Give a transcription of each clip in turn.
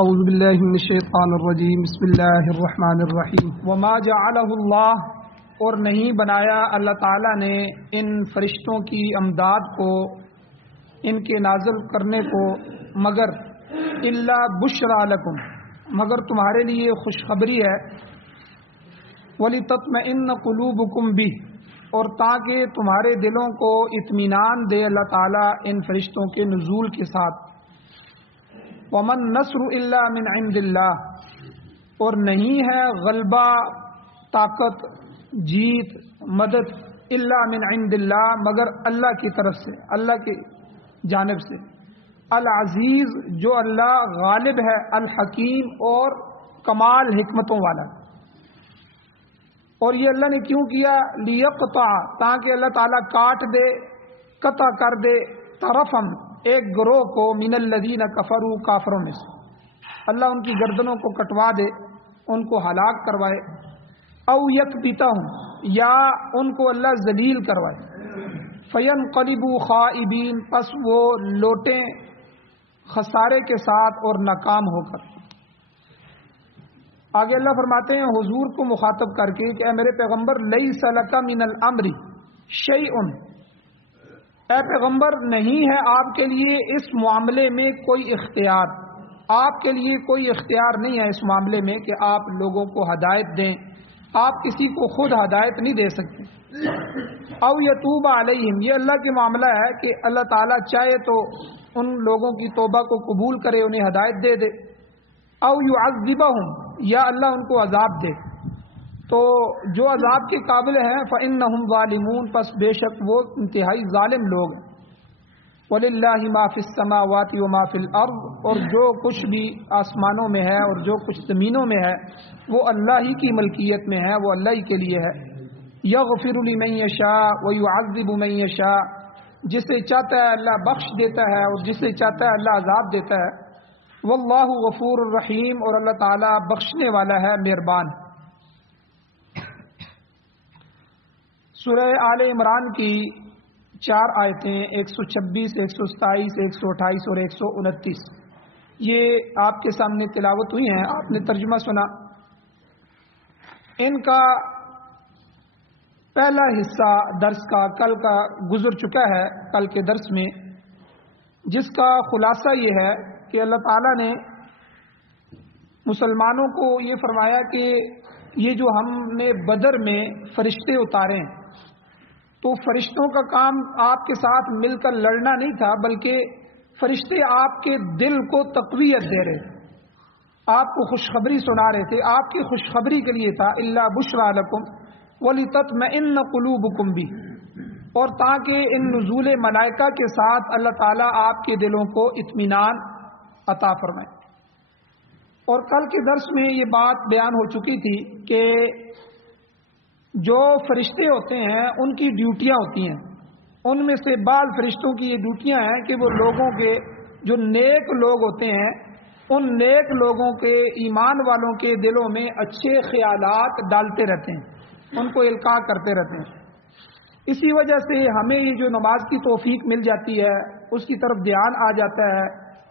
اعوذ باللہ من الشیطان الرجیم بسم اللہ الرحمن الرحیم وما جعلہ اللہ، اور نہیں بنایا اللہ تعالیٰ نے ان فرشتوں کی امداد کو، ان کے نازل کرنے کو، مگر الا بشرا لکم، مگر تمہارے لیے خوشخبری ہے، وَلِتَطْمَئِنَّ قُلُوبُكُمْ بِهِ، اور تاکہ تمہارے دلوں کو اطمینان دے اللہ تعالیٰ ان فرشتوں کے نزول کے ساتھ۔ وَمَن نَّصْرُ إِلَّا مِنْ عِنْدِ اللَّهِ، اور نہیں ہے غلبہ، طاقت، جیت، مدد الا من عند اللہ، مگر اللہ کی طرف سے، اللہ کی جانب سے۔ العزیز، جو اللہ غالب ہے، الحکیم، اور کمال حکمتوں والا۔ اور یہ اللہ نے کیوں کیا؟ لیقطع، تاکہ اللہ تعالیٰ کاٹ دے، قطع کر دے، طرفم، ایک گروہ کو، من الذین کفروا، کافروں میں سے، اللہ ان کی گردنوں کو کٹوا دے، ان کو ہلاک کروائے، او یکبتہم، یا ان کو اللہ ذلیل کروائے، فینقلبوا خائبین، پس وہ لوٹیں خسارے کے ساتھ اور ناکام ہو کر۔ آگے اللہ فرماتے ہیں حضور کو مخاطب کر کے کہ اے میرے پیغمبر، لیس لک من الامر شیء، اے پیغمبر نہیں ہے آپ کے لیے اس معاملے میں کوئی اختیار، آپ کے لیے کوئی اختیار نہیں ہے اس معاملے میں کہ آپ لوگوں کو ہدایت دیں، آپ کسی کو خود ہدایت نہیں دے سکتے۔ او یتوب علیہم، یہ اللہ کے معاملہ ہے کہ اللہ تعالیٰ چاہے تو ان لوگوں کی توبہ کو قبول کرے، انہیں ہدایت دے دے، او یعذبہم، یا اللہ ان کو عذاب دے، تو جو عذاب کے قابل ہیں فإنہم ظالمون، پس بے شک وہ انتہائی ظالم لوگ ہیں۔ وَلِلَّهِ مَا فِي السَّمَاوَاتِ وَمَا فِي الْأَرْضِ، اور جو کچھ بھی آسمانوں میں ہے اور جو کچھ زمینوں میں ہے وہ اللہ ہی کی ملکیت میں ہے، وہ اللہ ہی کے لیے ہے۔ یغفر لمن یشاء ویعذب من یشاء، جسے چاہتا ہے اللہ بخش دیتا ہے اور جسے چاہتا ہے اللہ عذاب دیتا ہے۔ واللہ غفور الرحیم، اور اللہ تعالیٰ بخشنے والا ہے، مہربان۔ سورہ آل عمران کی 4 آیتیں 126، 127، 128 اور 129 یہ آپ کے سامنے تلاوت ہوئی ہیں، آپ نے ترجمہ سنا۔ ان کا پہلا حصہ درس کا کل کا گزر چکا ہے، کل کے درس میں، جس کا خلاصہ یہ ہے کہ اللہ تعالیٰ نے مسلمانوں کو یہ فرمایا کہ یہ جو ہم نے بدر میں فرشتے اتارے ہیں، تو فرشتوں کا کام آپ کے ساتھ مل کر لڑنا نہیں تھا، بلکہ فرشتے آپ کے دل کو تقویت دے رہے تھے، آپ کو خوشخبری سنا رہے تھے، آپ کی خوشخبری کے لیے تھا۔ الا بشرا لکم وَلِتَطْمَئِنَّ قُلُوبُكُمْ بِهِ، اور تاکہ ان نزول ملائکہ کے ساتھ اللہ تعالیٰ آپ کے دلوں کو اطمینان عطا فرمائے۔ اور کل کے درس میں یہ بات بیان ہو چکی تھی کہ جو فرشتے ہوتے ہیں ان کی ڈیوٹیاں ہوتی ہیں، ان میں سے بعض فرشتوں کی یہ ڈیوٹیاں ہیں کہ وہ لوگوں کے جو نیک لوگ ہوتے ہیں، ان نیک لوگوں کے، ایمان والوں کے دلوں میں اچھے خیالات ڈالتے رہتے ہیں، ان کو القاء کرتے رہتے ہیں۔ اسی وجہ سے ہمیں یہ جو نماز کی توفیق مل جاتی ہے، اس کی طرف دھیان آ جاتا ہے،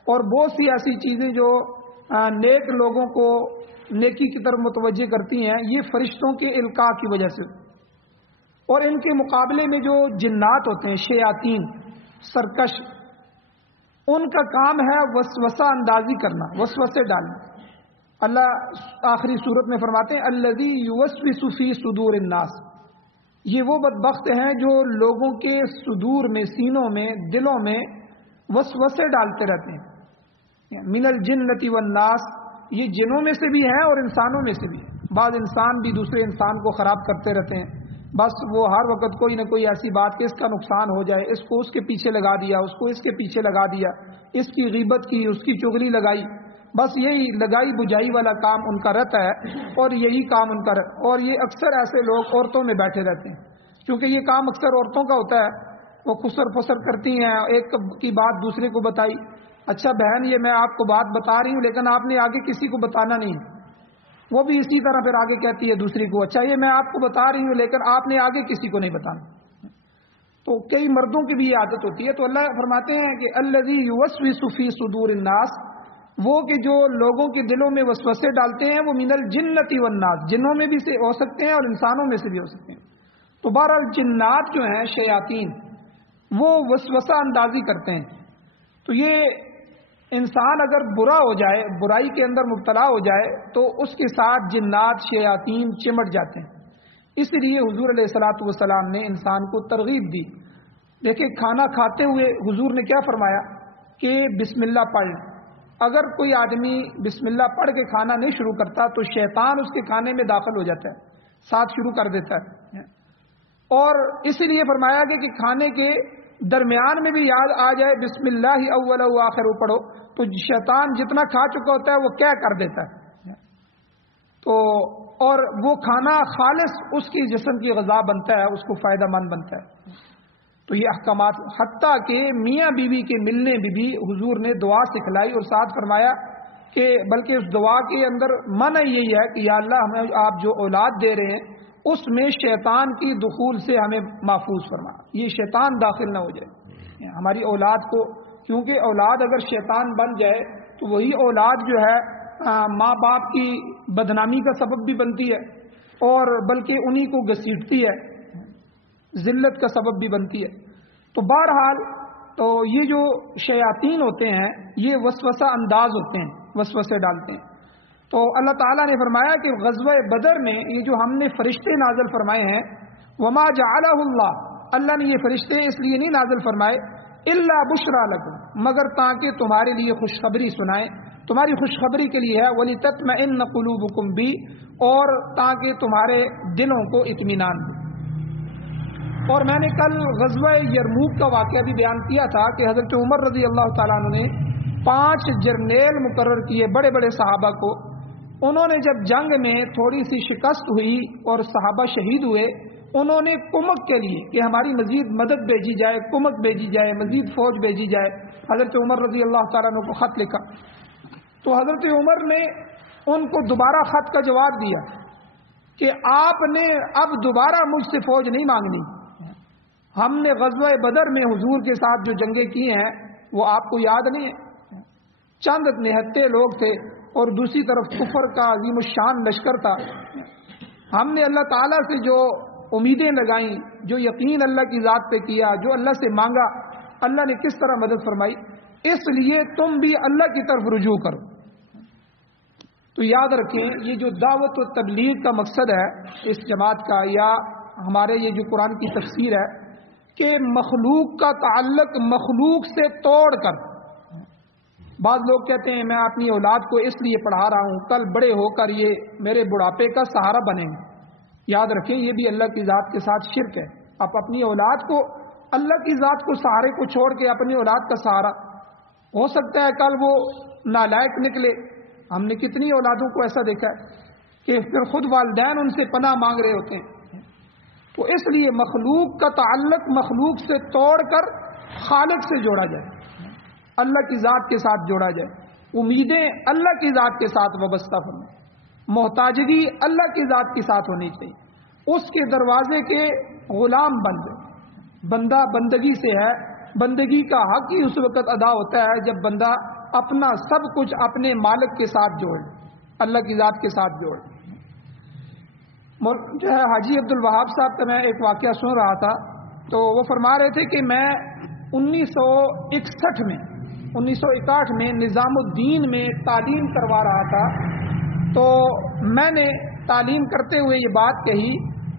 اور بہت سی ایسی چیزیں جو نیک لوگوں کو نیکی کی طرف متوجہ کرتی ہیں، یہ فرشتوں کے القاء کی وجہ سے۔ اور ان کے مقابلے میں جو جنات ہوتے ہیں، شیاطین، سرکش، ان کا کام ہے وسوسہ اندازی کرنا، وسوسے ڈالنا۔ اللہ آخری صورت میں فرماتے ہیں الذی یوسوس فی صدور الناس، یہ وہ بدبخت ہیں جو لوگوں کے صدور میں، سینوں میں، دلوں میں وسوسے ڈالتے رہتے ہیں۔ من الجنۃ والناس، یہ جنوں میں سے بھی ہیں اور انسانوں میں سے بھی۔ بعض انسان بھی دوسرے انسان کو خراب کرتے رہتے ہیں، بس وہ ہر وقت کوئی نہ کوئی ایسی بات کہ اس کا نقصان ہو جائے، اس کو اس کے پیچھے لگا دیا، اس کو اس کے پیچھے لگا دیا، اس کی غیبت کی، اس کی چغلی لگائی، بس یہی لگائی بجائی والا کام ان کا رہتا ہے، اور یہی کام ان کا رہتا۔ اور یہ اکثر ایسے لوگ عورتوں میں بیٹھے رہتے ہیں، کیونکہ یہ کام اکثر عورتوں کا ہوتا ہے، وہ خسر پسر کرتی ہیں، ایک کی بات دوسرے کو بتائی، اچھا بہن یہ میں آپ کو بات بتا رہی ہوں لیکن آپ نے آگے کسی کو بتانا نہیں، وہ بھی اسی طرح پھر آگے کہتی ہے دوسری کو، اچھا یہ میں آپ کو بتا رہی ہوں لیکن آپ نے آگے کسی کو نہیں بتانا۔ تو کئی مردوں کی بھی یہ عادت ہوتی ہے۔ تو اللہ فرماتے ہیں کہ الذی یوسوس فی صدور الناس، وہ کہ جو لوگوں کے دلوں میں وسوسے ڈالتے ہیں وہ من الجنتی والناس، جنوں میں بھی سے ہو سکتے ہیں اور انسانوں میں سے بھی ہو سکتے ہیں۔ تو بہرحال جنات جو ہیں شیاطین وہ وسوسہ اندازی کرتے ہیں، تو یہ انسان اگر برا ہو جائے، برائی کے اندر مبتلا ہو جائے تو اس کے ساتھ جنات شیاطین چمٹ جاتے ہیں۔ اس لیے حضور علیہ الصلوۃ والسلام نے انسان کو ترغیب دی۔ دیکھیں کھانا کھاتے ہوئے حضور نے کیا فرمایا کہ بسم اللہ پڑھ لیں۔ اگر کوئی آدمی بسم اللہ پڑھ کے کھانا نہیں شروع کرتا تو شیطان اس کے کھانے میں داخل ہو جاتا ہے، ساتھ شروع کر دیتا ہے۔ اور اسی لیے فرمایا کہ کھانے کے درمیان میں بھی یاد آ جائے بسم اللہ اول و آخر پڑھو تو شیطان جتنا کھا چکا ہوتا ہے وہ کیا کر دیتا ہے، تو اور وہ کھانا خالص اس کی جسم کی غذا بنتا ہے، اس کو فائدہ مند بنتا ہے۔ تو یہ احکامات، حتیٰ کہ میاں بیوی کے ملنے بھی حضور نے دعا سکھلائی اور ساتھ فرمایا کہ بلکہ اس دعا کے اندر منع یہی ہے کہ یا اللہ ہمیں آپ جو اولاد دے رہے ہیں اس میں شیطان کی دخول سے ہمیں محفوظ فرما، یہ شیطان داخل نہ ہو جائے ہماری اولاد کو، کیونکہ اولاد اگر شیطان بن جائے تو وہی اولاد جو ہے ماں باپ کی بدنامی کا سبب بھی بنتی ہے اور بلکہ انہی کو گھسیٹتی ہے، ذلت کا سبب بھی بنتی ہے۔ تو بہرحال تو یہ جو شیاطین ہوتے ہیں یہ وسوسہ انداز ہوتے ہیں، وسوسے ڈالتے ہیں۔ تو اللہ تعالیٰ نے فرمایا کہ غزوہ بدر میں یہ جو ہم نے فرشتے نازل فرمائے ہیں، وما جعلہ اللہ نے یہ فرشتے اس لیے نہیں نازل فرمائے الا بشرا لکم، مگر تاکہ تمہارے لیے خوشخبری سنائیں، تمہاری خوشخبری کے لیے ہے، وَلِتَطْمَئِنَّ قُلُوبُكُمْ بِهِ، اور تاکہ تمہارے دلوں کو اطمینان ہو۔ اور میں نے کل غزوہ یرموک کا واقعہ بھی بیان کیا تھا کہ حضرت عمر رضی اللہ تعالیٰ عنہ نے 5 جرنیل مقرر کیے بڑے بڑے صحابہ کو، انہوں نے جب جنگ میں تھوڑی سی شکست ہوئی اور صحابہ شہید ہوئے، انہوں نے کمک کے لیے کہ ہماری مزید مدد بھیجی جائے، کمک بھیجی جائے، مزید فوج بھیجی جائے، حضرت عمر رضی اللہ تعالیٰ عنہ کو خط لکھا۔ تو حضرت عمر نے ان کو دوبارہ خط کا جواب دیا کہ آپ نے اب دوبارہ مجھ سے فوج نہیں مانگنی، ہم نے غزوہ بدر میں حضور کے ساتھ جو جنگیں کی ہیں وہ آپ کو یاد نہیں ہے، چند نہتے لوگ تھے اور دوسری طرف کفر کا عظیم الشان لشکر تھا۔ ہم نے اللہ تعالیٰ سے جو امیدیں لگائیں، جو یقین اللہ کی ذات پہ کیا، جو اللہ سے مانگا، اللہ نے کس طرح مدد فرمائی، اس لیے تم بھی اللہ کی طرف رجوع کرو۔ تو یاد رکھیں یہ جو دعوت و تبلیغ کا مقصد ہے اس جماعت کا، یا ہمارے یہ جو قرآن کی تفسیر ہے کہ مخلوق کا تعلق مخلوق سے توڑ کر، بعض لوگ کہتے ہیں میں اپنی اولاد کو اس لیے پڑھا رہا ہوں کل بڑے ہو کر یہ میرے بڑھاپے کا سہارا بنیں گے، یاد رکھیں یہ بھی اللہ کی ذات کے ساتھ شرک ہے۔ آپ اپنی اولاد کو، اللہ کی ذات کو سہارے کو چھوڑ کے اپنی اولاد کا سہارا، ہو سکتا ہے کل وہ نالائق نکلے۔ ہم نے کتنی اولادوں کو ایسا دیکھا ہے کہ پھر خود والدین ان سے پناہ مانگ رہے ہوتے ہیں۔ تو اس لیے مخلوق کا تعلق مخلوق سے توڑ کر خالق سے جوڑا جائے، اللہ کی ذات کے ساتھ جوڑا جائے، امیدیں اللہ کی ذات کے ساتھ وابستہ ہونے، محتاجگی اللہ کی ذات کے ساتھ ہونی چاہیے، اس کے دروازے کے غلام بن جائے۔ بندہ بندگی سے ہے، بندگی کا حق ہی اس وقت ادا ہوتا ہے جب بندہ اپنا سب کچھ اپنے مالک کے ساتھ جوڑے، اللہ کی ذات کے ساتھ جوڑے۔ جو ہے حاجی عبد الوہاب صاحب کا میں ایک واقعہ سن رہا تھا، تو وہ فرما رہے تھے کہ میں 1961 میں نظام الدین میں تعلیم کروا رہا تھا، تو میں نے تعلیم کرتے ہوئے یہ بات کہی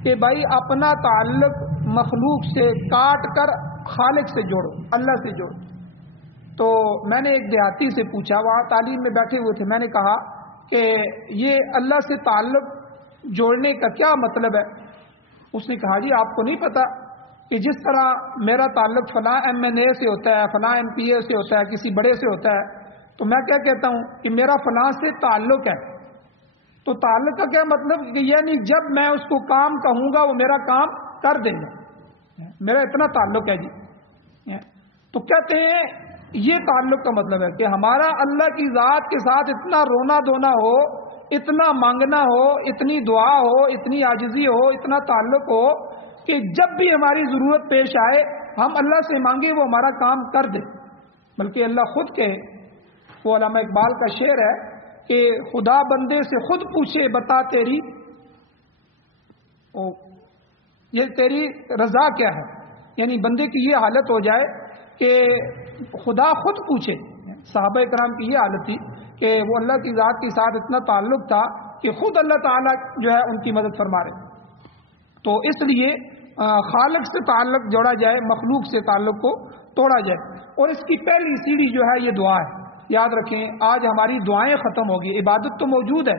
کہ بھائی اپنا تعلق مخلوق سے کاٹ کر خالق سے جوڑو، اللہ سے جوڑو۔ تو میں نے ایک دیہاتی سے پوچھا، وہاں تعلیم میں بیٹھے ہوئے تھے، میں نے کہا کہ یہ اللہ سے تعلق جوڑنے کا کیا مطلب ہے؟ اس نے کہا جی آپ کو نہیں پتا کہ جس طرح میرا تعلق فلاں MNA سے ہوتا ہے، فلاں MPA سے ہوتا ہے، کسی بڑے سے ہوتا ہے، تو میں کیا کہتا ہوں کہ میرا فلاں سے تعلق ہے۔ تو تعلق کا کیا مطلب کہ یعنی جب میں اس کو کام کہوں گا وہ میرا کام کر دیں گے، میرا اتنا تعلق ہے جی۔ تو کہتے ہیں یہ تعلق کا مطلب ہے کہ ہمارا اللہ کی ذات کے ساتھ اتنا رونا دھونا ہو، اتنا مانگنا ہو، اتنی دعا ہو، اتنی عاجزی ہو، اتنا تعلق ہو کہ جب بھی ہماری ضرورت پیش آئے ہم اللہ سے مانگے وہ ہمارا کام کر دے۔ بلکہ اللہ خود کہے وہ علامہ اقبال کا شعر ہے کہ خدا بندے سے خود پوچھے بتا تیری یہ تیری رضا کیا ہے، یعنی بندے کی یہ حالت ہو جائے کہ خدا خود پوچھے. صحابہ کرام کی یہ حالت تھی کہ وہ اللہ کی ذات کے ساتھ اتنا تعلق تھا کہ خود اللہ تعالیٰ جو ہے ان کی مدد فرما رہے. تو اس لیے خالق سے تعلق جوڑا جائے، مخلوق سے تعلق کو توڑا جائے. اور اس کی پہلی سیڑھی جو ہے یہ دعا ہے. یاد رکھیں آج ہماری دعائیں ختم ہوگی. عبادت تو موجود ہے،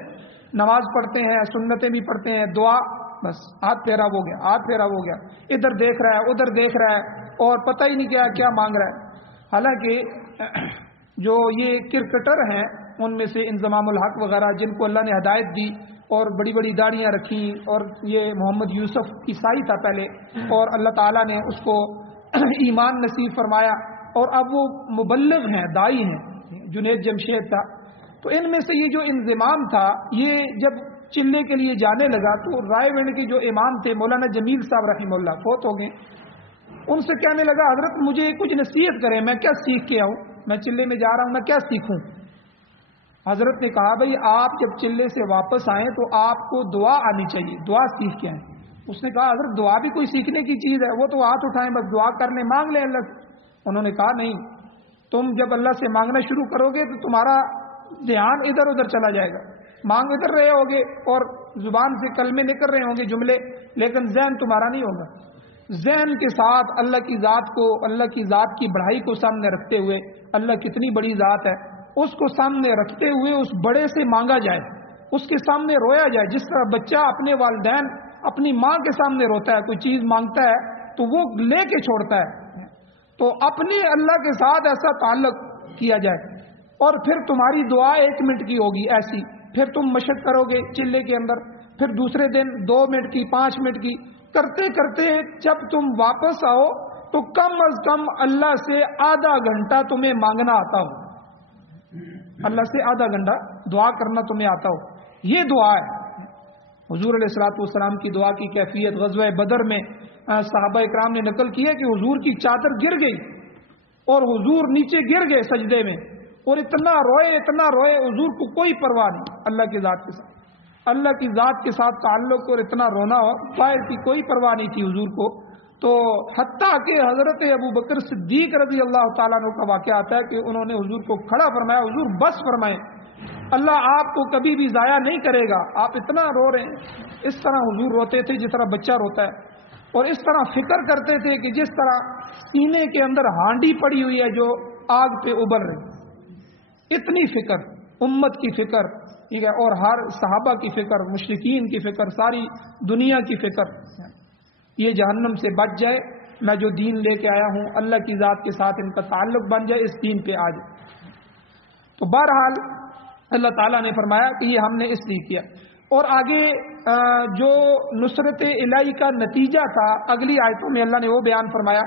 نماز پڑھتے ہیں، سنتیں بھی پڑھتے ہیں، دعا بس ہاتھ پھیرا ہو گیا، ہاتھ پھیرا ہو گیا، ادھر دیکھ رہا ہے ادھر دیکھ رہا ہے اور پتہ ہی نہیں کیا مانگ رہا ہے. حالانکہ جو یہ کرکٹر ہیں ان میں سے انضمام الحق وغیرہ جن کو اللہ نے ہدایت دی اور بڑی بڑی داڑیاں رکھی، اور یہ محمد یوسف عیسائی تھا پہلے اور اللہ تعالیٰ نے اس کو ایمان نصیب فرمایا اور اب وہ مبلغ ہیں، داعی ہیں. جنید جمشید تھا. تو ان میں سے یہ جو انضمام تھا یہ جب چلے کے لیے جانے لگا تو رائے ونڈ کے جو امام تھے مولانا جمیل صاحب رحمہ اللہ فوت ہو گئے. ان سے کہنے لگا حضرت مجھے کچھ نصیحت کریں، میں کیا سیکھ کے آؤں، میں چلے میں جا رہا ہوں، میں کیا سیکھوں. حضرت نے کہا بھائی آپ جب چلے سے واپس آئیں تو آپ کو دعا آنی چاہیے، دعا سیکھ کے آئیں. اس نے کہا حضرت دعا بھی کوئی سیکھنے کی چیز ہے، وہ تو ہاتھ اٹھائیں بس دعا کر لیں، مانگ لیں اللہ سے. انہوں نے کہا نہیں، تم جب اللہ سے مانگنا شروع کرو گے تو تمہارا دھیان ادھر ادھر چلا جائے گا. مانگ ادھر رہے ہوگے اور زبان سے کلمے نکل رہے ہوں گے جملے، لیکن ذہن تمہارا نہیں ہوگا. ذہن کے ساتھ اللہ کی ذات کو، اللہ کی ذات کی بڑائی کو سامنے رکھتے ہوئے، اللہ کتنی بڑی ذات ہے اس کو سامنے رکھتے ہوئے اس بڑے سے مانگا جائے، اس کے سامنے رویا جائے. جس طرح بچہ اپنے والدین اپنی ماں کے سامنے روتا ہے، کوئی چیز مانگتا ہے تو وہ لے کے چھوڑتا ہے. تو اپنے اللہ کے ساتھ ایسا تعلق کیا جائے اور پھر تمہاری دعا 1 منٹ کی ہوگی ایسی، پھر تم مشق کرو گے چلے کے اندر، پھر دوسرے دن 2 منٹ کی، 5 منٹ کی، کرتے کرتے جب تم واپس آؤ تو کم از کم اللہ سے آدھا گھنٹہ تمہیں مانگنا آتا ہو، اللہ سے آدھا گھنٹہ دعا کرنا تمہیں آتا ہو. یہ دعا ہے. حضور علیہ الصلوۃ والسلام کی دعا کی کیفیت غزوہ بدر میں صحابہ اکرام نے نقل کی ہے کہ حضور کی چادر گر گئی اور حضور نیچے گر گئے سجدے میں اور اتنا روئے حضور کو کوئی پرواہ نہیں. اللہ کی ذات کے ساتھ، اللہ کی ذات کے ساتھ تعلق اور اتنا رونا ہو، باہر کی کوئی پرواہ نہیں تھی حضور کو. تو حتیٰ کہ حضرت ابو بکر صدیق رضی اللہ تعالیٰ عنہ کا واقعہ آتا ہے کہ انہوں نے حضور کو کھڑا فرمایا، حضور بس فرمائیں، اللہ آپ کو کبھی بھی ضائع نہیں کرے گا، آپ اتنا رو رہے ہیں. اس طرح حضور روتے تھے جس طرح بچہ روتا ہے، اور اس طرح فکر کرتے تھے کہ جس طرح سینے کے اندر ہانڈی پڑی ہوئی ہے جو آگ پہ ابل رہی. اتنی فکر، امت کی فکر، ٹھیک ہے، اور ہر صحابہ کی فکر، مشرکین کی فکر، ساری دنیا کی فکر. یہ جہنم سے بچ جائے، میں جو دین لے کے آیا ہوں اللہ کی ذات کے ساتھ ان کا تعلق بن جائے، اس دین پہ آ جائے. تو بہرحال اللہ تعالیٰ نے فرمایا کہ یہ ہم نے اس لیے کیا. اور آگے جو نصرت الہی کا نتیجہ تھا اگلی آیتوں میں اللہ نے وہ بیان فرمایا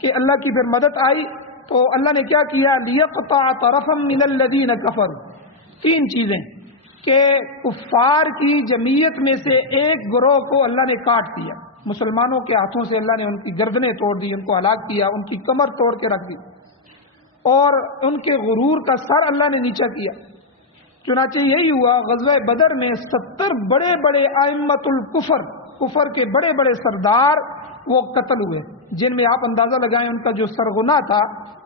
کہ اللہ کی پھر مدد آئی تو اللہ نے کیا کیا، لیقطع طرفا من الذین کفروا. 3 چیزیں کہ کفار کی جمعیت میں سے ایک گروہ کو اللہ نے کاٹ دیا، مسلمانوں کے ہاتھوں سے اللہ نے ان کی گردنیں توڑ دی، ان کو ہلاک کیا، ان کی کمر توڑ کے رکھ دی اور ان کے غرور کا سر اللہ نے نیچا کیا. چنانچہ یہی ہوا غزوہ بدر میں 70 بڑے بڑے ائمۃ الکفر، کفر کے بڑے بڑے سردار وہ قتل ہوئے، جن میں آپ اندازہ لگائیں ان کا جو سرغنہ تھا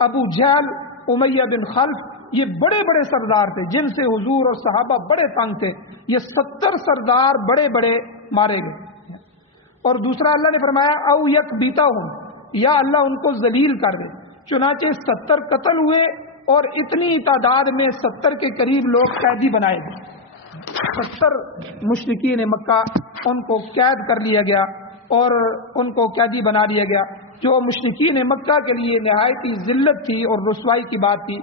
ابو جہل، امیہ بن خلف، یہ بڑے بڑے سردار تھے جن سے حضور اور صحابہ بڑے تنگ تھے. یہ 70 سردار بڑے بڑے مارے گئے. اور دوسرا اللہ نے فرمایا او یکبیتہم، یا اللہ ان کو ذلیل کر دے. چنانچہ 70 قتل ہوئے اور اتنی تعداد میں 70 کے قریب لوگ قیدی بنائے گئے. 70 مشرکین مکہ ان کو قید کر لیا گیا اور ان کو قیدی بنا لیا گیا، جو مشرکین مکہ کے لیے نہایت ہی ذلت تھی اور رسوائی کی بات تھی.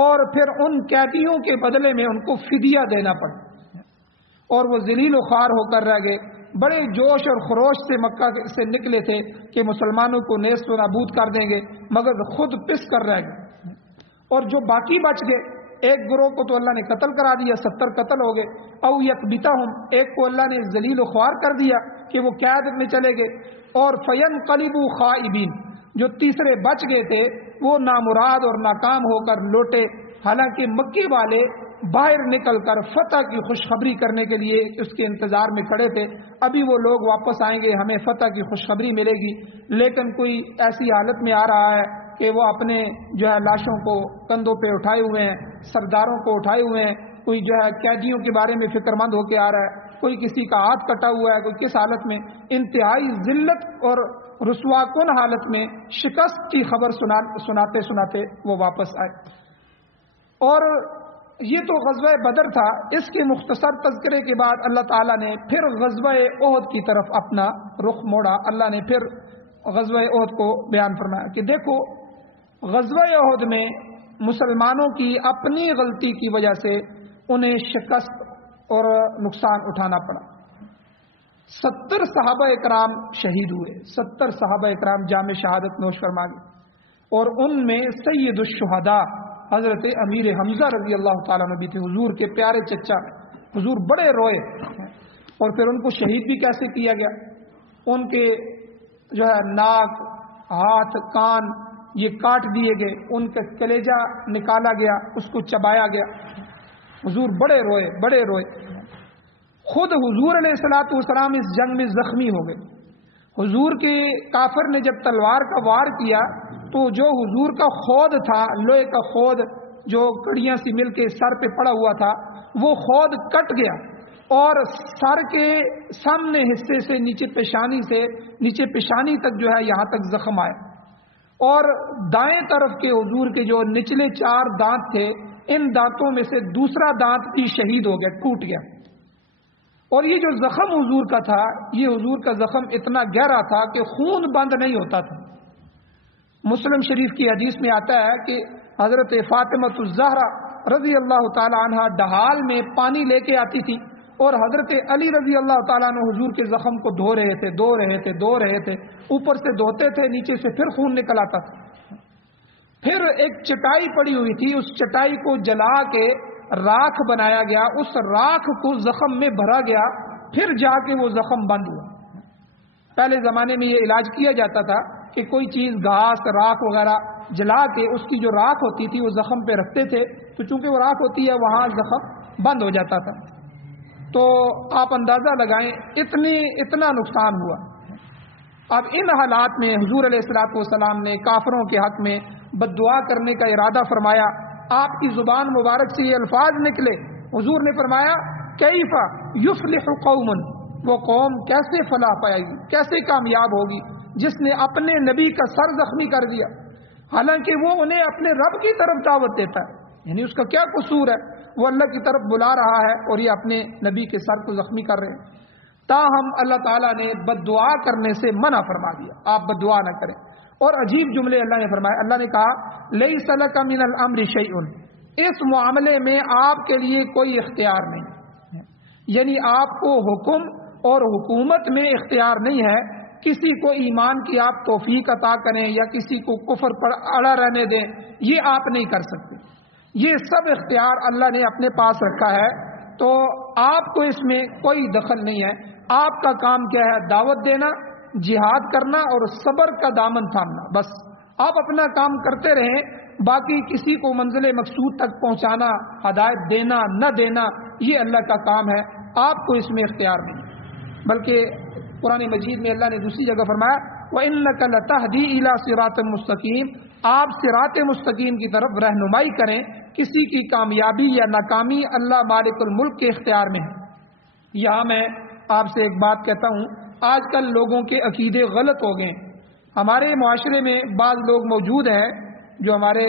اور پھر ان قیدیوں کے بدلے میں ان کو فدیہ دینا پڑا اور وہ ذلیل و خوار ہو کر رہ گئے. بڑے جوش اور خروش سے مکہ سے نکلے تھے کہ مسلمانوں کو نیست و نابود کر دیں گے، مگر خود پس کر رہ گئے. اور جو باقی بچ گئے، ایک گروہ کو تو اللہ نے قتل کرا دیا، 70 قتل ہو گئے. او یکبتہم، ایک کو اللہ نے ذلیل و خوار کر دیا کہ وہ قید میں چلے گئے. اور فینقلبوا خائبین، جو تیسرے بچ گئے تھے وہ نامراد اور ناکام ہو کر لوٹے حالانکہ مکے والے باہر نکل کر فتح کی خوشخبری کرنے کے لیے اس کے انتظار میں کھڑے تھے، ابھی وہ لوگ واپس آئیں گے، ہمیں فتح کی خوشخبری ملے گی، لیکن کوئی ایسی حالت میں آ رہا ہے کہ وہ اپنے لاشوں کو کندھوں پہ اٹھائے ہوئے ہیں، سرداروں کو اٹھائے ہوئے ہیں، کوئی قیدیوں کے بارے میں فکر مند ہو کے آ رہا ہے، کوئی کسی کا ہاتھ کٹا ہوا ہے، کوئی کس حالت میں، انتہائی ذلت اور رسوا کن حالت میں شکست کی خبر سناتے سناتے وہ واپس آئے۔ اور یہ تو غزوہ بدر تھا، اس کے مختصر تذکرے کے بعد اللہ تعالیٰ نے پھر غزوہ احد کی طرف اپنا رخ موڑا۔ اللہ نے پھر غزوہ احد کو بیان فرمایا کہ دیکھو غزوہ احد میں مسلمانوں کی اپنی غلطی کی وجہ سے انہیں شکست اور نقصان اٹھانا پڑا۔ 70 صحابہ اکرام شہید ہوئے، 70 صحابہ اکرام جام شہادت نوش فرما گئے، اور ان میں سید الشہداء حضرت امیر حمزہ رضی اللہ تعالیٰ عنہ بھی تھے، حضور کے پیارے چچا۔ حضور بڑے روئے، اور پھر ان کو شہید بھی کیسے کیا گیا؟ ان کے ناک، ہاتھ، کان یہ کاٹ دیے گئے، ان کا کلیجہ نکالا گیا، اس کو چبایا گیا۔ حضور بڑے روئے، بڑے روئے۔ خود حضور علیہ الصلوۃ والسلام اس جنگ میں زخمی ہو گئے۔ حضور کے کافر نے جب تلوار کا وار کیا تو جو حضور کا خود تھا، لوہے کا خود جو کڑیاں سی مل کے سر پہ پڑا ہوا تھا، وہ خود کٹ گیا، اور سر کے سامنے حصے سے نیچے پیشانی تک یہاں تک زخم آئے، اور دائیں طرف کے حضور کے جو نچلے 4 دانت تھے، ان دانتوں میں سے دوسرا دانت بھی شہید ہو گیا، ٹوٹ گیا۔ اور یہ جو زخم حضور کا تھا، یہ حضور کا زخم اتنا گہرا تھا کہ خون بند نہیں ہوتا تھا۔ مسلم شریف کی حدیث میں آتا ہے کہ حضرت فاطمہ الزہرا رضی اللہ تعالی عنہ ڈھال میں پانی لے کے آتی تھی، اور حضرت علی رضی اللہ تعالیٰ عنہ حضور کے زخم کو دھو رہے تھے، اوپر سے دھوتے تھے، نیچے سے پھر خون نکل آتا تھا۔ پھر ایک چٹائی پڑی ہوئی تھی، اس چٹائی کو جلا کے راکھ بنایا گیا، اس راکھ کو زخم میں بھرا گیا، پھر جا کے وہ زخم بند ہوا۔ پہلے زمانے میں یہ علاج کیا جاتا تھا کہ کوئی چیز گھاس، راکھ وغیرہ جلا کے اس کی جو راکھ ہوتی تھی وہ زخم پہ رکھتے تھے، تو چونکہ وہ راکھ ہوتی ہے وہاں زخم بند ہو جاتا تھا۔ تو آپ اندازہ لگائیں اتنا نقصان ہوا۔ اب ان حالات میں حضور علیہ الصلوۃ والسلام نے کافروں کے حق میں بد دعا کرنے کا ارادہ فرمایا۔ آپ کی زبان مبارک سے یہ الفاظ نکلے، حضور نے فرمایا کیف یفلح قوم، وہ قوم کیسے فلاح پائے گی، کیسے کامیاب ہوگی جس نے اپنے نبی کا سر زخمی کر دیا، حالانکہ وہ انہیں اپنے رب کی طرف دعوت دیتا ہے، یعنی اس کا کیا قصور ہے، وہ اللہ کی طرف بلا رہا ہے اور یہ اپنے نبی کے سر کو زخمی کر رہے ہیں۔ تاہم اللہ تعالیٰ نے بد دعا کرنے سے منع فرما دیا، آپ بد دعا نہ کریں۔ اور عجیب جملے اللہ نے فرمائے، اللہ نے کہا لیس لک من الامر شیء، اس معاملے میں آپ کے لیے کوئی اختیار نہیں، یعنی آپ کو حکم اور حکومت میں اختیار نہیں ہے کسی کو ایمان کی آپ توفیق عطا کریں یا کسی کو کفر پر اڑا رہنے دیں، یہ آپ نہیں کر سکتے، یہ سب اختیار اللہ نے اپنے پاس رکھا ہے، تو آپ کو اس میں کوئی دخل نہیں ہے۔ آپ کا کام کیا ہے؟ دعوت دینا، جہاد کرنا اور صبر کا دامن تھامنا، بس آپ اپنا کام کرتے رہیں، باقی کسی کو منزل مقصود تک پہنچانا، ہدایت دینا نہ دینا، یہ اللہ کا کام ہے، آپ کو اس میں اختیار نہیں۔ بلکہ قرآن مجید میں اللہ نے دوسری جگہ فرمایا وَإِنَّكَ لَتَهْدِي إِلَىٰ صِرَاطٍ مُسْتَقِيمٍ، آپ صراط مستقیم کی طرف رہنمائی کریں، کسی کی کامیابی یا ناکامی اللہ مالک الملک کے اختیار میں ہے۔ یہاں میں آپ سے ایک بات کہتا ہوں، آج کل لوگوں کے عقیدے غلط ہو گئے۔ ہمارے معاشرے میں بعض لوگ موجود ہیں جو ہمارے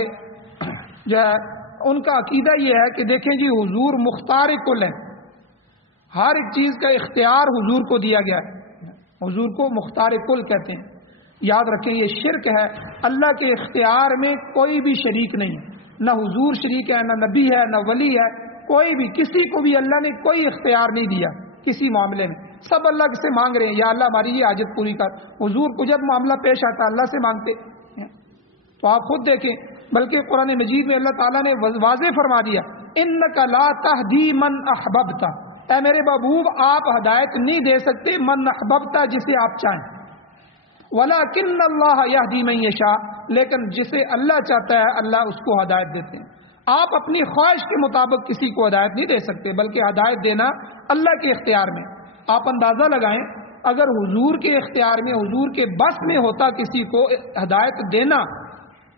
ان کا عقیدہ یہ ہے کہ دیکھیں جی حضور مختار کل ہے، ہر ایک چیز کا اختیار حضور کو دیا گیا ہے، حضور کو مختار کل کہتے ہیں۔ یاد رکھیں یہ شرک ہے، اللہ کے اختیار میں کوئی بھی شریک نہیں، نہ حضور شریک ہے، نہ نبی ہے، نہ ولی ہے، کوئی بھی، کسی کو بھی اللہ نے کوئی اختیار نہیں دیا کسی معاملے میں، سب اللہ سے مانگ رہے ہیں یا اللہ ہماری یہ حاجت پوری کر۔ حضور کو جب معاملہ پیش آتا اللہ سے مانگتے، تو آپ خود دیکھیں، بلکہ قرآن مجید میں اللہ تعالیٰ نے واضح فرما دیا اِنَّكَ لَا تَهْدِي مَنْ أَحْبَبْتَ، اے میرے محبوب آپ ہدایت نہیں دے سکتے من احببتا، جسے آپ چاہیں، وَلَكِنَّ اللَّهَ يَهْدِي مَن يَشَاءُ، لیکن جسے اللہ چاہتا ہے اللہ اس کو ہدایت دیتے ہیں۔ آپ اپنی خواہش کے مطابق کسی کو ہدایت نہیں دے سکتے، بلکہ ہدایت دینا اللہ کے اختیار میں۔ آپ اندازہ لگائیں، اگر حضور کے اختیار میں، حضور کے بس میں ہوتا کسی کو ہدایت دینا،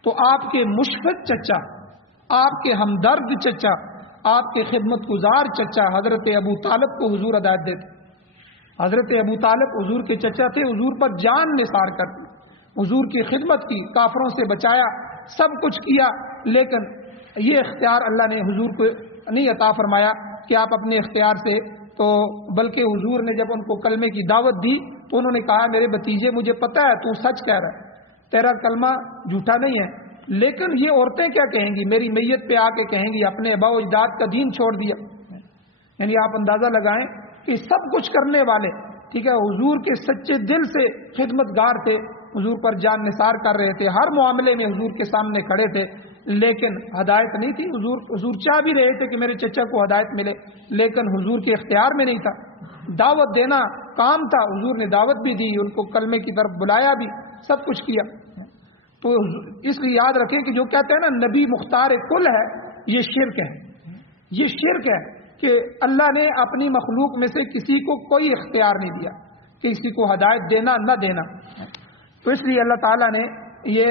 تو آپ کے مشفق چچا، آپ کے ہمدرد چچا، آپ کے خدمت گزار چچا حضرت ابو طالب کو حضور ہدایت دیتے۔ حضرت ابو طالب حضور کے چچا تھے، حضور پر جان نثار کرتے، حضور کی خدمت کی، کافروں سے بچایا، سب کچھ کیا، لیکن یہ اختیار اللہ نے حضور کو نہیں عطا فرمایا کہ آپ اپنے اختیار سے، تو بلکہ حضور نے جب ان کو کلمے کی دعوت دی تو انہوں نے کہا میرے بھتیجے مجھے پتہ ہے تو سچ کہہ رہا ہے، تیرا کلمہ جھوٹا نہیں ہے، لیکن یہ عورتیں کیا کہیں گی، میری میت پہ آ کے کہیں گی اپنے آباء و اجداد کا دین چھوڑ دیا۔ یعنی آپ اندازہ لگائیں کہ سب کچھ کرنے والے، ٹھیک ہے، حضور کے سچے دل سے خدمت گار تھے، حضور پر جان نثار کر رہے تھے، ہر معاملے میں حضور کے سامنے کھڑے تھے، لیکن ہدایت نہیں تھی۔ حضور چاہ بھی رہے تھے کہ میرے چچا کو ہدایت ملے، لیکن حضور کے اختیار میں نہیں تھا۔ دعوت دینا کام تھا، حضور نے دعوت بھی دی، ان کو کلمے کی طرف بلایا بھی، سب کچھ کیا۔ تو اس لیے یاد رکھیں کہ جو کہتے ہیں نا نبی مختار کل ہے، یہ شرک ہے، یہ شرک ہے کہ اللہ نے اپنی مخلوق میں سے کسی کو کوئی اختیار نہیں دیا کہ کسی کو ہدایت دینا نہ دینا۔ تو اس لیے اللہ تعالیٰ نے یہ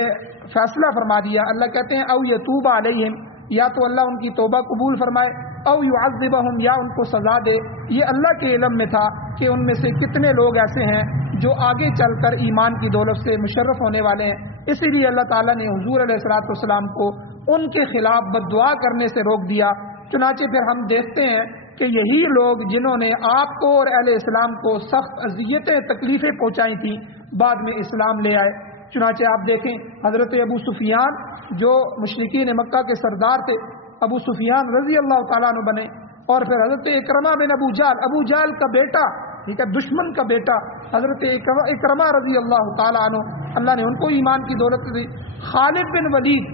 فیصلہ فرما دیا۔ اللہ کہتے ہیں او یتوب علیہم، یا تو اللہ ان کی توبہ قبول فرمائے، او یعذبہم، یا ان کو سزا دے۔ یہ اللہ کے علم میں تھا کہ ان میں سے کتنے لوگ ایسے ہیں جو آگے چل کر ایمان کی دولت سے مشرف ہونے والے ہیں، اسی لیے اللہ تعالیٰ نے حضور علیہ الصلوۃ والسلام کو ان کے خلاف بد دعا کرنے سے روک دیا۔ چنانچہ پھر ہم دیکھتے ہیں کہ یہی لوگ جنہوں نے آپ کو اور اہل اسلام کو سخت اذیتیں تکلیفیں پہنچائی تھیں، بعد میں اسلام لے آئے۔ چنانچہ آپ دیکھیں حضرت ابو سفیان جو مشرکین مکہ کے سردار تھے، ابو سفیان رضی اللہ تعالیٰ عنہ بنے، اور پھر حضرت اکرمہ بن ابو جہل کا بیٹا، ٹھیک ہے، دشمن کا بیٹا حضرت اکرمہ رضی اللہ تعالیٰ عنہ، اللہ نے ان کو ایمان کی دولت دی۔ خالد بن ولید،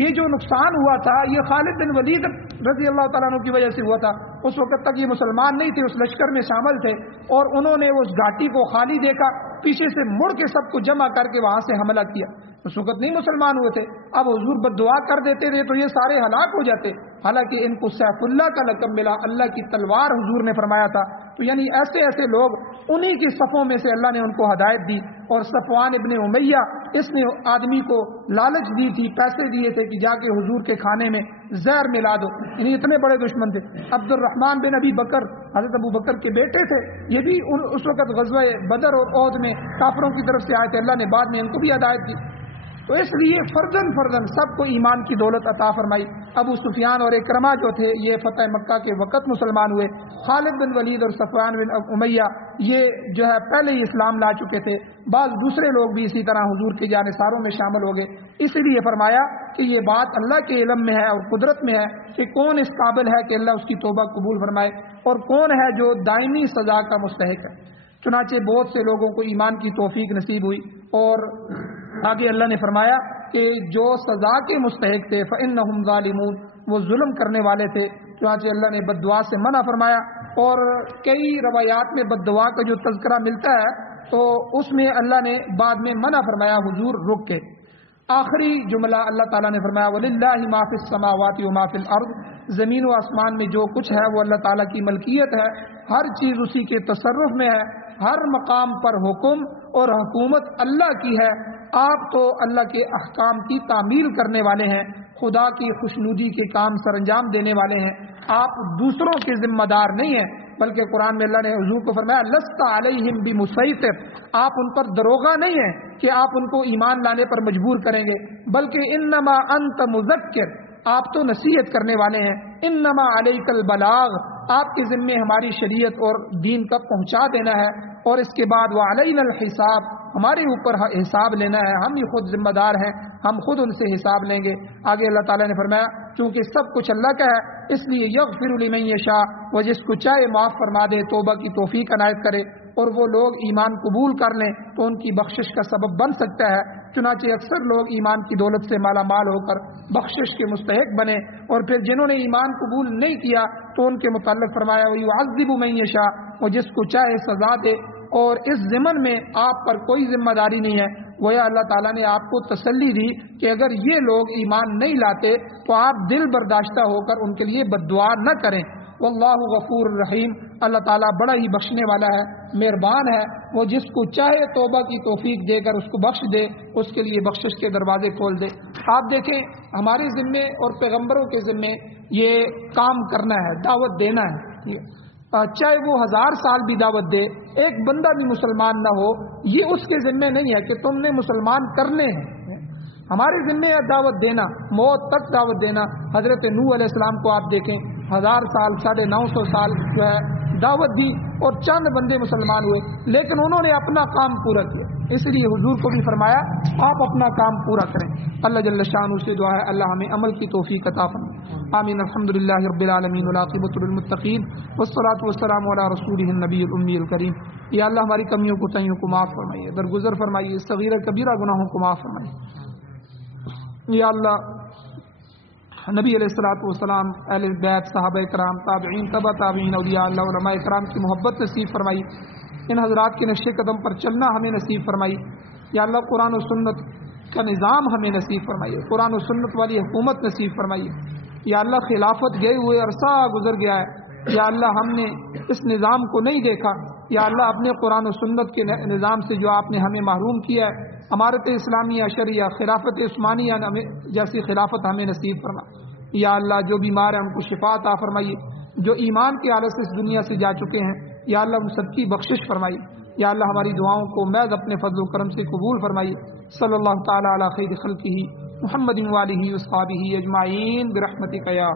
یہ جو نقصان ہوا تھا یہ خالد بن ولید رضی اللہ تعالیٰ عنہ کی وجہ سے ہوا تھا۔ اس وقت تک یہ مسلمان نہیں تھے، اس لشکر میں شامل تھے، اور انہوں نے اس گھاٹی کو خالی دیکھا، پیچھے سے مڑ کے سب کو جمع کر کے وہاں سے حملہ کیا۔ اس وقت نہیں مسلمان ہوئے تھے، اب حضور بد دعا کر دیتے تھے تو یہ سارے ہلاک ہو جاتے، حالانکہ ان کو سیف اللہ کا لقب ملا، اللہ کی تلوار حضور نے فرمایا تھا۔ تو یعنی ایسے ایسے لوگ، انہی کی صفوں میں سے اللہ نے ان کو ہدایت دی۔ اور صفوان ابن امیہ، اس نے آدمی کو لالچ دی تھی، پیسے دیے تھے کہ جا کے حضور کے کھانے میں زہر ملا دو، یعنی اتنے بڑے دشمن تھے۔ عبد الرحمن بن ابی بکر، حضرت ابو بکر کے بیٹے تھے، یہ بھی اس وقت غزوہ بدر اور احد میں کافروں کی طرف سے آئے تھے، اللہ نے بعد میں ان کو بھی ہدایت دی۔ تو اس لیے فردن سب کو ایمان کی دولت عطا فرمائی۔ ابو سفیان اور اکرمہ جو تھے یہ فتح مکہ کے وقت مسلمان ہوئے، خالد بن ولید اور صفوان بن امیہ یہ جو ہے پہلے ہی اسلام لا چکے تھے، بعض دوسرے لوگ بھی اسی طرح حضور کے جانثاروں میں شامل ہو گئے۔ اسی لیے فرمایا کہ یہ بات اللہ کے علم میں ہے اور قدرت میں ہے کہ کون اس قابل ہے کہ اللہ اس کی توبہ قبول فرمائے، اور کون ہے جو دائمی سزا کا مستحق ہے۔ چنانچہ بہت سے لوگوں کو ایمان کی توفیق نصیب ہوئی، اور آگے اللہ نے فرمایا کہ جو سزا کے مستحق تھے فَإِنَّهُمْ ظَالِمُونَ، وہ ظلم کرنے والے تھے۔ چنانچہ اللہ نے بد دعا سے منع فرمایا، اور کئی روایات میں بد دعا کا جو تذکرہ ملتا ہے تو اس میں اللہ نے بعد میں منع فرمایا، حضور رک کے۔ آخری جملہ اللہ تعالیٰ نے فرمایا وَلِلَّهِ مَا فِي السَّمَاوَاتِ وَمَا فِي الْأَرْضِ، زمین و آسمان میں جو کچھ ہے وہ اللہ تعالیٰ کی ملکیت ہے، ہر چیز اسی کے تصرف میں ہے، ہر مقام پر حکم اور حکومت اللہ کی ہے۔ آپ تو اللہ کے احکام کی تعمیل کرنے والے ہیں، خدا کی خوشنودی کے کام سر انجام دینے والے ہیں، آپ دوسروں کے ذمہ دار نہیں ہیں، بلکہ قرآن میں اللہ نے حضور کو فرمایا لست علیہم بمسیطر، آپ ان پر دروغہ نہیں ہیں کہ آپ ان کو ایمان لانے پر مجبور کریں گے، بلکہ انما انت مذکر، آپ تو نصیحت کرنے والے ہیں، انما علیک البلاغ، آپ کے ذمے ہماری شریعت اور دین کا پہنچا دینا ہے، اور اس کے بعد وعلینا الحساب، ہمارے اوپر حساب لینا ہے، ہم ہی خود ذمہ دار ہیں، ہم خود ان سے حساب لیں گے۔ آگے اللہ تعالیٰ نے فرمایا چونکہ سب کچھ اللہ کا ہے، اس لیے یغفر لمن یشاء، وہ جس کو چاہے معاف فرما دے، توبہ کی توفیق عنایت کرے، اور وہ لوگ ایمان قبول کر لیں تو ان کی بخشش کا سبب بن سکتا ہے۔ چنانچہ اکثر لوگ ایمان کی دولت سے مالا مال ہو کر بخشش کے مستحق بنے، اور پھر جنہوں نے ایمان قبول نہیں کیا تو ان کے متعلق فرمایا وَيُعَذِّبُ مَن يَشَاءُ، وہ جس کو چاہے سزا دے، اور اس ضمن میں آپ پر کوئی ذمہ داری نہیں ہے، گویا اللہ تعالیٰ نے آپ کو تسلی دی کہ اگر یہ لوگ ایمان نہیں لاتے تو آپ دل برداشتہ ہو کر ان کے لیے بد دعا نہ کریں. واللہ غفور الرحیم، اللہ تعالیٰ بڑا ہی بخشنے والا ہے، مہربان ہے. وہ جس کو چاہے توبہ کی توفیق دے کر اس کو بخش دے، اس کے لیے بخشش کے دروازے کھول دے. آپ دیکھیں ہمارے ذمے اور پیغمبروں کے ذمے یہ کام کرنا ہے، دعوت دینا ہے. چاہے وہ 1000 سال بھی دعوت دے، ایک بندہ بھی مسلمان نہ ہو، یہ اس کے ذمے نہیں ہے کہ تم نے مسلمان کرنے ہیں. ہمارے ذمے ہے دعوت دینا، موت تک دعوت دینا. حضرت نوح علیہ السلام کو آپ دیکھیں، 1000 سال 950 سال جو ہے دعوت دی اور چند بندے مسلمان ہوئے، لیکن انہوں نے اپنا کام پورا کیا. اس لیے حضور کو بھی فرمایا آپ اپنا کام پورا کریں. اللہ جل شانہ سے دعا ہے اللہ ہمیں عمل کی توفیق عطا فرمائے. آمین. الحمدللہ رب العالمین والعاقبۃ للمتقین والصلاۃ والسلام علی رسولہ النبی الامی الکریم. یا اللہ ہماری کمیوں کوتاہیوں کو معاف فرمائیے، درگزر فرمائیے، صغیرہ کبیرہ گناہوں کو معاف فرمائیے. یا اللہ نبی علیہ الصلوۃ والسلام، اہل بیت، صحابہ کرام، تابعین، تبع تابعین، اولیاء اللہ، علماء کرام کی محبت نصیب فرمائی. ان حضرات کے نقش قدم پر چلنا ہمیں نصیب فرمائی. یا اللہ قرآن و سنت کا نظام ہمیں نصیب فرمائیے، قرآن و سنت والی حکومت نصیب فرمائیے. یا اللہ خلافت گئے ہوئے عرصہ گزر گیا ہے، یا اللہ ہم نے اس نظام کو نہیں دیکھا. یا اللہ اپنے قرآن و سنت کے نظام سے جو آپ نے ہمیں محروم کیا ہے، امارت اسلامیہ شریعہ، خلافت عثمانیہ جیسی خلافت ہمیں نصیب فرما. یا اللہ جو بیمار ہیں ان کو شفا عطا فرمائیے، جو ایمان کی حالت سے اس دنیا سے جا چکے ہیں یا اللہ ان سب کی بخشش فرمائیے. یا اللہ ہماری دعاؤں کو محض اپنے فضل و کرم سے قبول فرمائیے. صلی اللہ تعالی علی خیر خلقہ محمد و آلہ و اصحابہ اجمعین برحمتک یا